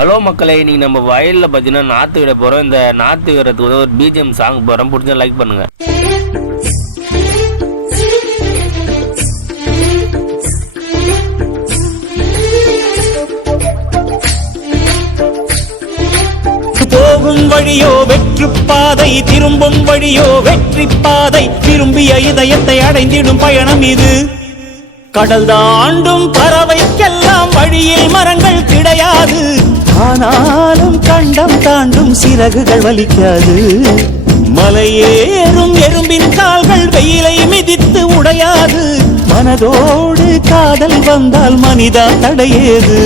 Hello மக்களே, இன்னைக்கு நம்ம வயலில் பார்த்தீங்கன்னா நாற்று விட போகிறோம். இந்த நாற்று விடுறதுக்கு ஒரு பிஜிஎம் சாங் போகிறோம். பிடிச்சா லைக் பண்ணுங்க. போகும் வழியோ வெற்று பாதை, திரும்பும் வழியோ வெற்றி பாதை, திரும்பிய இதயத்தை அடைந்திடும் பயணம் இது. கடல் தாண்டும் பறவைக்கெல்லாம் வழியில் மரங்கள் கிடையாது, ஆனாலும் கண்டம் தாண்டும் சிறகுகள் வலிக்காது. மலையேறும் எறும்பின் கால்கள் வெயிலை மிதித்து உடையாது, மனதோடு காதல் வந்தால் மனிதா தடையேது.